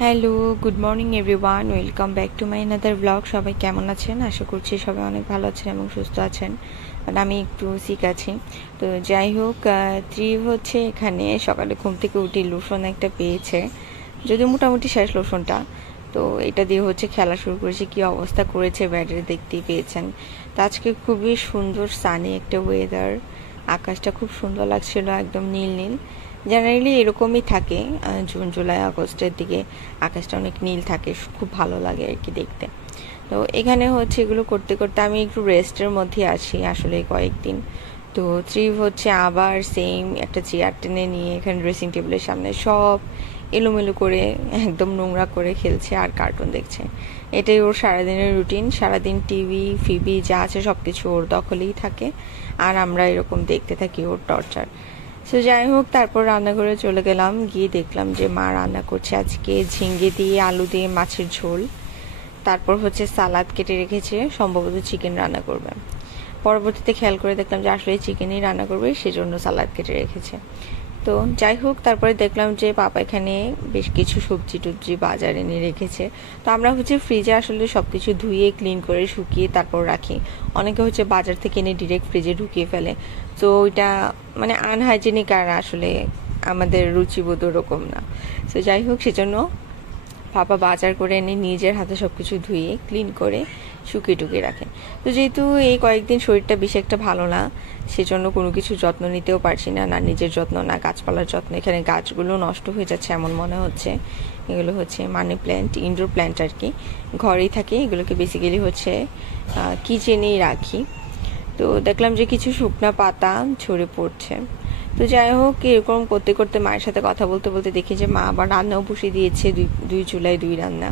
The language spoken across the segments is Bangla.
Hello, good morning everyone, welcome back to my another blog. সবাই কেমন আছেন? আশা করছি সবাই অনেক ভালো আছেন এবং সুস্থ আছেন। বাট আমি একটু সিক আছি। তো যাই হোক, ত্রিভ হচ্ছে এখানে সকালে ঘুম থেকে উঠে লোশন একটা পেয়েছে, যদিও মোটামুটি শেষ লোশনটা। তো এটা দিয়ে হচ্ছে খেলা শুরু করেছে, কি অবস্থা করেছে ব্যাটারে দেখতেই পেয়েছেন। তো আজকে খুবই সুন্দর সানি একটা ওয়েদার, আকাশটা খুব সুন্দর লাগছিল, একদম নীল নীল। জেনারেলি এরকমই থাকে, জুন জুলাই আগস্টের দিকে আকাশটা অনেক নীল থাকে, খুব ভালো লাগে আর কি দেখতে। তো এখানে হচ্ছে এগুলো করতে করতে আমি একটু রেস্টের মধ্যে আছি আসলে কয়েকদিন। তো ত্রিভ হচ্ছে আবার সেম একটা চেয়ার টেনে নিয়ে এখানে ড্রেসিং টেবিলের সামনে সব এলোমেলো করে একদম নোংরা করে খেলছে আর কার্টুন দেখছে। এটাই ওর সারাদিনের রুটিন। সারাদিন টিভি ফিবি যা আছে সব কিছু ওর দখলেই থাকে, আর আমরা এরকম দেখতে থাকি ওর টর্চার। সো যাই হোক, তারপর রান্নাঘরে চলে গেলাম, গিয়ে দেখলাম যে মা রান্না করছে আজকে ঝিঙ্গে দিয়ে আলু দিয়ে মাছের ঝোল। তারপর হচ্ছে সালাদ কেটে রেখেছে, সম্ভবত চিকেন রান্না করবে। পরবর্তীতে খেয়াল করে দেখলাম যে আসলে চিকেনই রান্না করবে, সেজন্য সালাদ কেটে রেখেছে। তো যাই হোক, তারপরে দেখলাম যে পাপা এখানে বেশ কিছু সবজি টবজি বাজার এনে রেখেছে। তো আমরা হচ্ছে ফ্রিজে আসলে সব কিছু ধুয়ে ক্লিন করে শুকিয়ে তারপর রাখি। অনেকে হচ্ছে বাজার থেকে এনে ডিরেক্ট ফ্রিজে ঢুকিয়ে ফেলে। তো ওইটা মানে আনহাইজেনিক, আর আসলে আমাদের রুচিবোধ ওরকম না। তো যাই হোক, সেজন্য পাপা বাজার করে এনে নিজের হাতে সব কিছু ধুয়ে ক্লিন করে শুকিয়ে টুকিয়ে রাখে। তো যেহেতু এই কয়েকদিন শরীরটা বেশি একটা ভালো না, সেজন্য কোনো কিছু যত্ন নিতেও পারছি না, না নিজের যত্ন না গাছপালার যত্ন। এখানে গাছগুলো নষ্ট হয়ে যাচ্ছে এমন মনে হচ্ছে। এগুলো হচ্ছে মানি প্ল্যান্ট, ইনডোর প্ল্যান্ট আর কি, ঘরেই থাকে। এগুলোকে বেসিক্যালি হচ্ছে কিচেনেই রাখি। তো দেখলাম যে কিছু শুকনা পাতা ঝরে পড়ছে। তো যাই হোক, এরকম করতে করতে মায়ের সাথে কথা বলতে বলতে দেখি যে মা আবার রান্নাও বসিয়ে দিয়েছে, দুই চুলায় দুই রান্না।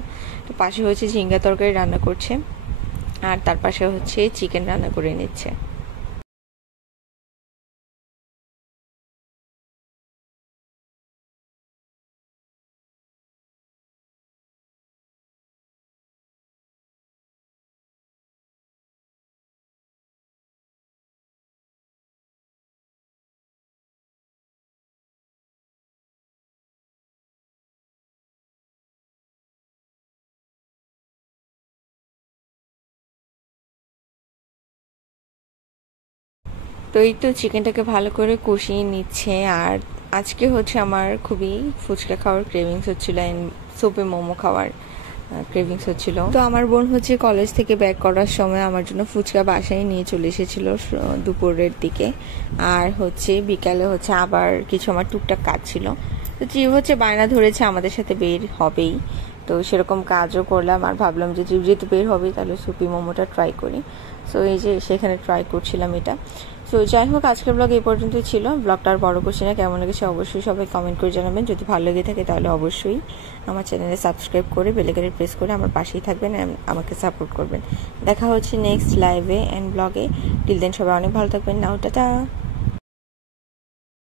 তো পাশে হচ্ছে ঝিঙ্গা তরকারি রান্না করছে, আর তার পাশে হচ্ছে চিকেন রান্না করে নিচ্ছে। তো এই তো চিকেনটাকে ভালো করে কষিয়ে নিচ্ছে। আর আজকে হচ্ছে আমার খুবই ফুচকা খাওয়ার ক্রেভিংস হচ্ছিল, অ্যান্ড সোপে মোমো খাওয়ার ক্রেভিংস হচ্ছিল। তো আমার বোন হচ্ছে কলেজ থেকে ব্যাক করার সময় আমার জন্য ফুচকা বাসায় নিয়ে চলে এসেছিল দুপুরের দিকে। আর হচ্ছে বিকালে হচ্ছে আবার কিছু আমার টুকটাক কাজ ছিল। তো জিভ হচ্ছে বায়না ধরেছে আমাদের সাথে বের হবেই। তো সেরকম কাজও করলাম, আর ভাবলাম যে জিভ যেহেতু বের হবেই তাহলে সুপি মোমোটা ট্রাই করি। সো এই যে সেখানে ট্রাই করছিলাম এটা। সো যাই হোক, আজকের ব্লগ এই পর্যন্তই ছিল। ব্লগটা আর বড় করছি না, কেমন লেগেছে অবশ্যই সবাই কমেন্ট করে জানাবেন। যদি ভালো লেগে থাকে তাহলে অবশ্যই আমার চ্যানেলে সাবস্ক্রাইব করে বেল আইকনে প্রেস করে আমার পাশেই থাকবেন, আমাকে সাপোর্ট করবেন। দেখা হচ্ছে নেক্সট লাইভে অ্যান্ড ব্লগে। টিল দেন সবাই অনেক ভালো থাকবেন। নাও টাটা।